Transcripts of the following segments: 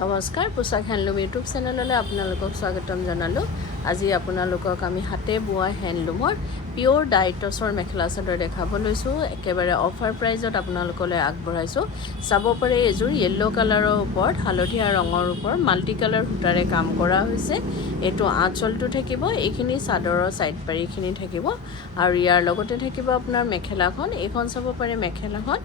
নমস্কাৰ পোছাক handloom YouTube চেনেললৈ আপোনালোকক স্বাগতম জনালোঁ। আজি আপোনালোকক আমি হাতে বোৱা হেণ্ডলুমৰ পিয়'ৰ ডাইটছৰ মেখেলা চাদৰ দেখাব লৈছোঁ। একেবাৰে অফাৰ প্ৰাইজত আপোনালোকলৈ আগবঢ়াইছোঁ। চাব পাৰে এযোৰ য়েল্লো কালাৰৰ ওপৰত হালধীয়া ৰঙৰ ওপৰত মাল্টি কালাৰ সূতাৰে কাম কৰা হৈছে। এইটো আঁচলটো থাকিব, এইখিনি চাদৰৰ ছাইড পাৰিখিনি থাকিব আৰু ইয়াৰ লগতে থাকিব আপোনাৰ মেখেলাখন। এইখন চাব পাৰে মেখেলাখন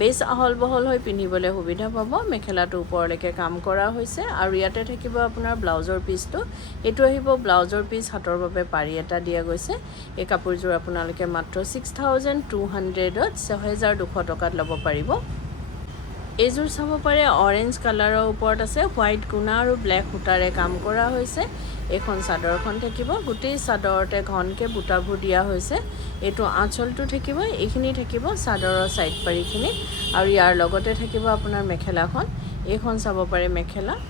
বেছ আহল বহল হৈ পিন্ধিবলৈ সুবিধা পাব। মেখেলাটো ওপৰলৈকে কাম কৰা হৈছে আৰু ইয়াতে থাকিব আপোনাৰ ব্লাউজৰ পিচটো। এইটো আহিব ব্লাউজৰ পিচ, হাতৰ বাবে পাৰি এটা দিয়া গৈছে। এই কাপোৰযোৰ আপোনালোকে মাত্ৰ 6200ত 6200 টকাত ল'ব পাৰিব। এইযোৰ চাব পাৰে অৰেঞ্জ কালাৰৰ ওপৰত আছে, হোৱাইট গুণা আৰু ব্লেক সূতাৰে কাম কৰা হৈছে। এইখন চাদৰখন থাকিব, গোটেই চাদৰতে ঘনকৈ বুটাবোৰ দিয়া হৈছে। এইটো আঁচলটো থাকিব, এইখিনি থাকিব চাদৰৰ ছাইড পাৰিখিনি আৰু ইয়াৰ লগতে থাকিব আপোনাৰ মেখেলাখন। এইখন চাব পাৰে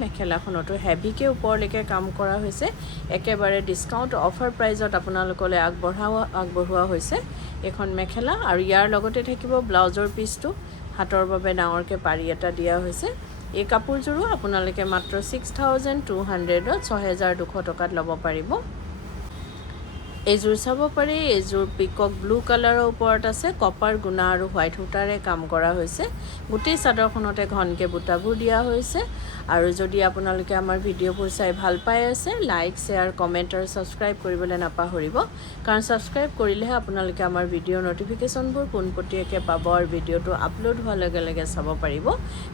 মেখেলাখনতো হেভিকৈ ওপৰলৈকে কাম কৰা হৈছে। একেবাৰে ডিছকাউণ্ট অফাৰ প্ৰাইজত আপোনালোকলৈ আগবঢ়োৱা হৈছে এইখন মেখেলা আৰু ইয়াৰ লগতে থাকিব ব্লাউজৰ পিচটো, হাতৰ বাবে ডাঙৰকৈ পাৰি এটা দিয়া হৈছে। এই কাপোৰযোৰো আপোনালোকে মাত্ৰ 6200ত 6200 টকাত ল'ব পাৰিব। এইযোৰ চাব পাৰে, এইযোৰ পিকক ব্লু কালাৰৰ ওপৰত আছে, কপাৰ গুণা আৰু হোৱাইট সূতাৰে কাম কৰা হৈছে। গোটেই চাদৰখনতে ঘনকৈ বুটাবোৰ দিয়া হৈছে। আৰু যদি আপোনালোকে আমাৰ ভিডিঅ'বোৰ চাই ভাল পাই আছে, লাইক, শ্বেয়াৰ, কমেণ্ট আৰু ছাবস্ক্ৰাইব কৰিবলৈ নাপাহৰিব। কাৰণ ছাবস্ক্ৰাইব কৰিলেহে আপোনালোকে আমাৰ ভিডিঅ'ৰ ন'টিফিকেশ্যনবোৰ পোনপটীয়াকৈ পাব আৰু ভিডিঅ'টো আপলোড হোৱাৰ লগে লগে চাব পাৰিব।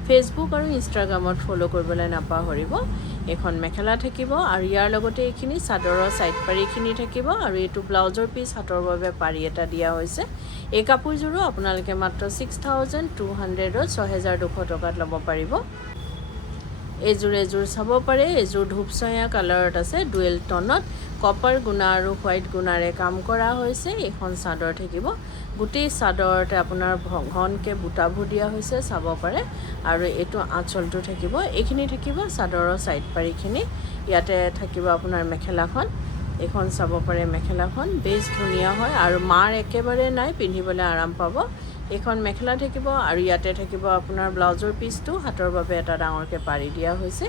ফেচবুক আৰু ইনষ্টাগ্ৰামত ফ'ল' কৰিবলৈ নাপাহৰিব। এইখন মেখেলা থাকিব আৰু ইয়াৰ লগতে এইখিনি চাদৰৰ ছাইড পাৰিখিনি থাকিব আৰু এইটো ব্লাউজৰ পিচ, হাতৰ বাবে পাৰি এটা দিয়া হৈছে। এই কাপোৰযোৰো আপোনালোকে মাত্ৰ 6200ত 6200 টকাত ল'ব পাৰিব। এইযোৰ চাব পাৰে, এইযোৰ ধূপচঙীয়া কালাৰত আছে, ডুৱেল টনত কপাৰ গুণা আৰু হোৱাইট গুণাৰে কাম কৰা হৈছে। এইখন চাদৰ থাকিব, গোটেই চাদৰতে আপোনাৰ ঘনকৈ বুটাবোৰ দিয়া হৈছে চাব পাৰে আৰু এইটো আঁচলটো থাকিব, এইখিনি থাকিব চাদৰৰ ছাইড পাৰিখিনি। ইয়াতে থাকিব আপোনাৰ মেখেলাখন। এইখন চাব পাৰে মেখেলাখন বেছ ধুনীয়া হয় আৰু মাৰ একেবাৰে নাই, পিন্ধিবলৈ আৰাম পাব। এইখন মেখেলা থাকিব আৰু ইয়াতে থাকিব আপোনাৰ ব্লাউজৰ পিচটো, হাতৰ বাবে এটা ডাঙৰকৈ পাৰি দিয়া হৈছে।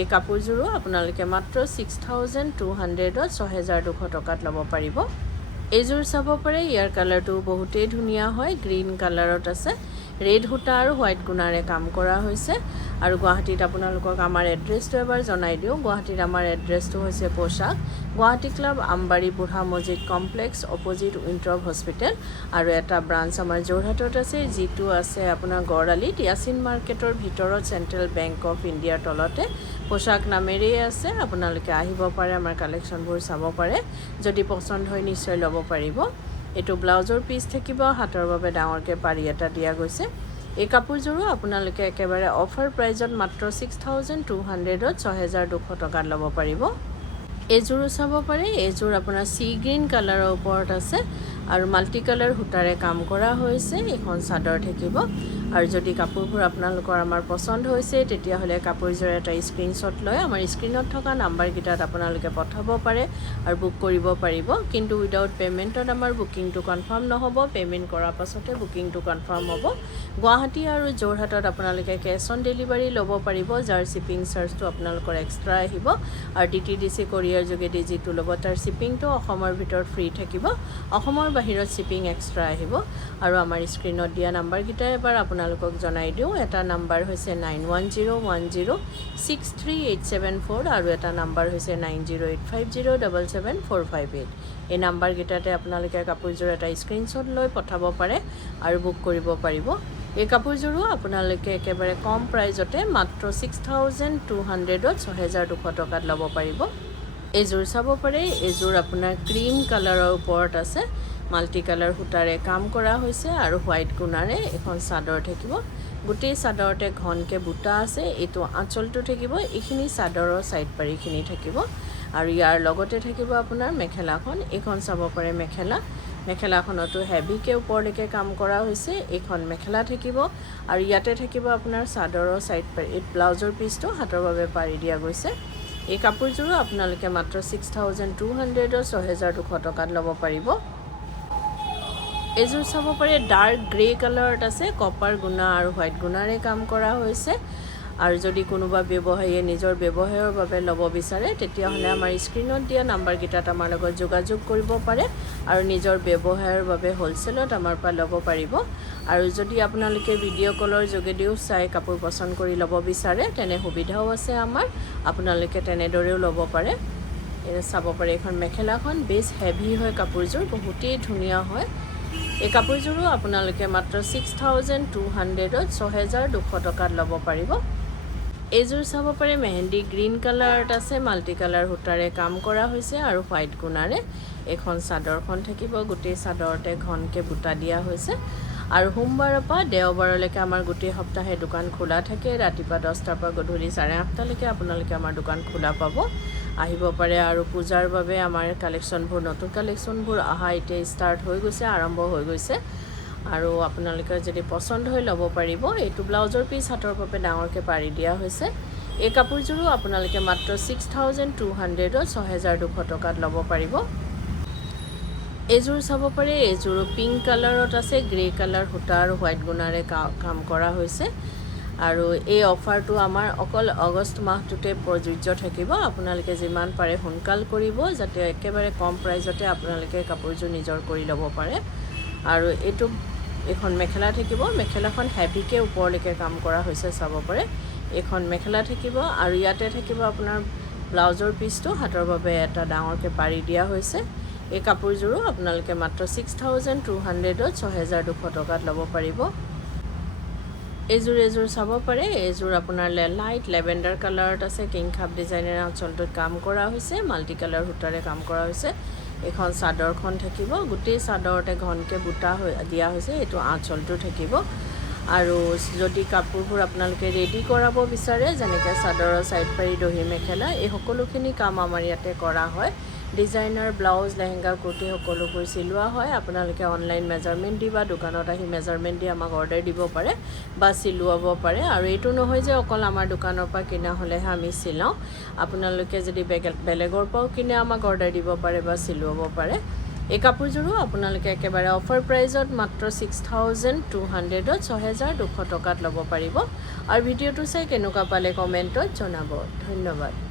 এই কাপোৰযোৰো আপোনালোকে মাত্ৰ 6200ত 6200 টকাত ল'ব পাৰিব। এইযোৰ চাব পাৰে, ইয়াৰ কালাৰটো বহুতেই ধুনীয়া হয়, গ্ৰীণ কালাৰত আছে, ৰেড সূতা আৰু হোৱাইট গুণাৰে কাম কৰা হৈছে। আৰু গুৱাহাটীত আপোনালোকক আমাৰ এড্ৰেছটো এবাৰ জনাই দিওঁ। গুৱাহাটীত আমাৰ এড্ৰেছটো হৈছে পোছাক গুৱাহাটী ক্লাব, আমবাৰী বুঢ়া মছজিদ কমপ্লেক্স, অপজিট উইণ্ট্ৰপ হস্পিটেল। আৰু এটা ব্ৰাঞ্চ আমাৰ যোৰহাটত আছে, যিটো আছে আপোনাৰ গড়আলিত য়াচিন মাৰ্কেটৰ ভিতৰত, চেণ্ট্ৰেল বেংক অফ ইণ্ডিয়াৰ তলতে পোছাক নামেৰেই আছে। আপোনালোকে আহিব পাৰে, আমাৰ কালেকশ্যনবোৰ চাব পাৰে। যদি পচন্দ হয় নিশ্চয় ল'ব পাৰিব। এইটো ব্লাউজৰ পিচ থাকিব, হাতৰ বাবে ডাঙৰকৈ পাৰি এটা দিয়া গৈছে। এই কাপোৰযোৰো আপোনালোকে একেবাৰে অফাৰ প্ৰাইজত মাত্ৰ 6200ত 6200 টকাত ল'ব পাৰিব। এইযোৰো চাব পাৰে, এইযোৰ আপোনাৰ চি গ্ৰীণ কালাৰৰ ওপৰত আছে আৰু মাল্টি কালাৰ সূতাৰে কাম কৰা হৈছে। এইখন চাদৰ থাকিব আৰু যদি কাপোৰবোৰ আপোনালোকৰ আমাৰ পচন্দ হৈছে, তেতিয়াহ'লে কাপোৰযোৰ এটা স্ক্ৰীনশ্বট লৈ আমাৰ স্ক্ৰীণত থকা নাম্বাৰকেইটাত আপোনালোকে পঠাব পাৰে আৰু বুক কৰিব পাৰিব। কিন্তু উইদাউট পে'মেণ্টত আমাৰ বুকিংটো কনফাৰ্ম নহ'ব, পে'মেণ্ট কৰাৰ পাছতে বুকিংটো কনফাৰ্ম হ'ব। গুৱাহাটী আৰু যোৰহাটত আপোনালোকে কেছ অন ডেলিভাৰী ল'ব পাৰিব, যাৰ শ্বিপিং চাৰ্জটো আপোনালোকৰ এক্সট্ৰা আহিব। আৰু DTDC কৰিয়াৰ যোগেদি যিটো ল'ব, তাৰ শ্বিপিংটো অসমৰ ভিতৰত ফ্ৰী থাকিব, অসমৰ বাহিৰত শ্বিপিং এক্সট্ৰা আহিব। আৰু আমাৰ স্ক্ৰীণত দিয়া নাম্বাৰকেইটা এবাৰ আপোনালোকক জনাই দিওঁ। এটা নাম্বাৰ হৈছে 9101063874 আৰু এটা নাম্বাৰ হৈছে 9085077458। এই নাম্বাৰকেইটাতে আপোনালোকে কাপোৰযোৰ এটা স্ক্ৰীনশ্বট লৈ পঠাব পাৰে আৰু বুক কৰিব পাৰিব। এই কাপোৰযোৰো আপোনালোকে একেবাৰে কম প্ৰাইজতে মাত্ৰ 6200ত 6200 টকাত ল'ব পাৰিব। এইযোৰ চাব পাৰে, এইযোৰ আপোনাৰ ক্ৰীম কালাৰৰ ওপৰত আছে, মাল্টি কালাৰ সূতাৰে কাম কৰা হৈছে আৰু হোৱাইট গুণাৰে এখন চাদৰ থাকিব। গোটেই চাদৰতে ঘনকৈ বুটা আছে। এইটো আঁচলটো থাকিব, এইখিনি চাদৰৰ ছাইড পাৰিখিনি থাকিব আৰু ইয়াৰ লগতে থাকিব আপোনাৰ মেখেলাখন। এইখন চাব পাৰে মেখেলাখনতো হেভিকৈ ওপৰলৈকে কাম কৰা হৈছে। এইখন মেখেলা থাকিব আৰু ইয়াতে থাকিব আপোনাৰ চাদৰৰ ছাইড পাৰি, ব্লাউজৰ পিচটো হাতৰ বাবে পাৰি দিয়া গৈছে। এই কাপোৰযোৰো আপোনালোকে মাত্ৰ 6200ত 6200 টকাত ল'ব পাৰিব। এইযোৰ চাব পাৰে, ডাৰ্ক গ্ৰে কালাৰত আছে, কপাৰ গুণা আৰু হোৱাইট গুণাৰে কাম কৰা হৈছে আৰু যদি কোনোবা ব্যৱসায়ীয়ে নিজৰ ব্যৱসায়ৰ বাবে ল'ব বিচাৰে তেতিয়াহ'লে আমাৰ স্ক্ৰীনত দিয়া নাম্বাৰকেইটাত আমাৰ লগত যোগাযোগ কৰিব পাৰে আৰু নিজৰ ব্যৱসায়ৰ বাবে হ'লচেলত আমাৰ পৰা ল'ব পাৰিব। আৰু যদি আপোনালোকে ভিডিঅ' কলৰ যোগেদিও চাই কাপোৰ পচন্দ কৰি ল'ব বিচাৰে তেনে সুবিধাও আছে আমাৰ, আপোনালোকে তেনেদৰেও ল'ব পাৰে। চাব পাৰে এইখন মেখেলাখন বেছ হেভি হয়, কাপোৰযোৰ বহুতেই ধুনীয়া হয়। এই কাপোৰযোৰো আপোনালোকে মাত্ৰ 6,200ত 6,200 টকাত ল'ব পাৰিব। এইযোৰ চাব পাৰে মেহেন্দি গ্ৰীণ কালাৰত আছে, মাল্টি কালাৰ সূতাৰে কাম কৰা হৈছে আৰু হোৱাইট গুণাৰে এইখন চাদৰখন থাকিব। গোটেই চাদৰতে ঘনকৈ বুটা দিয়া হৈছে আৰু সোমবাৰৰ পৰা দেওবাৰলৈকে আমাৰ গোটেই সপ্তাহে দোকান খোলা থাকে। ৰাতিপুৱা 10টাৰ পৰা গধূলি 8:30লৈকে আপোনালোকে আমাৰ দোকান খোলা পাব, আহিব পাৰে। আৰু পূজাৰ বাবে আমাৰ কালেকশ্যনবোৰ, নতুন কালেকশ্যনবোৰ অহা এতিয়া ষ্টাৰ্ট হৈ গৈছে, আৰম্ভ হৈ গৈছে আৰু আপোনালোকে যদি পচন্দ হৈ ল'ব পাৰিব। এইটো ব্লাউজৰ পিচ হাতৰ বাবে ডাঙৰকৈ পাৰি দিয়া হৈছে। এই কাপোৰযোৰো আপোনালোকে মাত্ৰ 6,200ত 6,200 টকাত ল'ব পাৰিব। এইযোৰ চাব পাৰে, এইযোৰো পিংক কালাৰত আছে, গ্ৰে কালাৰ সূতা আৰু হোৱাইট গুণাৰে কাম কৰা হৈছে। আৰু এই অফাৰটো আমাৰ অকল আগষ্ট মাহটোতে প্ৰযোজ্য থাকিব। আপোনালোকে যিমান পাৰে সোনকাল কৰিব যাতে একেবাৰে কম প্ৰাইজতে আপোনালোকে কাপোৰযোৰ নিজৰ কৰি ল'ব পাৰে। আৰু এইখন মেখেলা থাকিব, মেখেলাখন হেভিকৈ ওপৰলৈকে কাম কৰা হৈছে, চাব পাৰে। এইখন মেখেলা থাকিব আৰু ইয়াতে থাকিব আপোনাৰ ব্লাউজৰ পিচটো হাতৰ বাবে এটা ডাঙৰকৈ পাৰি দিয়া হৈছে। এই কাপোৰযোৰো আপোনালোকে মাত্ৰ 6,200ত 6,200 টকাত ল'ব পাৰিব। এইযোৰ চাব পাৰে, এইযোৰ আপোনাৰ লাইট লেভেণ্ডাৰ কালাৰত আছে, কিং খাপ ডিজাইনেৰে আঁচলটোত কাম কৰা হৈছে, মাল্টি কালাৰ সূতাৰে কাম কৰা হৈছে। এইখন চাদৰখন থাকিব, গোটেই চাদৰতে ঘনকৈ বুটা দিয়া হৈছে, এইটো আঁচলটো থাকিব। আৰু যদি কাপোৰবোৰ আপোনালোকে ৰেডি কৰাব বিচাৰে, যেনেকৈ চাদৰৰ ছাইড পাৰি, দহি মেখেলা, এই সকলোখিনি কাম আমাৰ ইয়াতে কৰা হয়। ডিজাইনাৰ ব্লাউজ, লেহেংগা, কুৰ্তি সকলোবোৰ চিলোৱা হয়। আপোনালোকে অনলাইন মেজাৰমেণ্ট দি বা দোকানত আহি মেজাৰমেণ্ট দি আমাক অৰ্ডাৰ দিব পাৰে বা চিলোৱাব পাৰে। আৰু এইটো নহয় যে অকল আমাৰ দোকানৰ পৰা কিনা হ'লেহে আমি চিলাওঁ, আপোনালোকে যদি বেলেগৰ পৰাও কিনে আমাক অৰ্ডাৰ দিব পাৰে বা চিলোৱাব পাৰে। এই কাপোৰযোৰো আপোনালোকে একেবাৰে অফাৰ প্ৰাইজত মাত্ৰ 6,200ত 6,200 টকাত ল'ব পাৰিব। আৰু ভিডিঅ'টো চাই কেনেকুৱা পালে কমেণ্টত জনাব। ধন্যবাদ।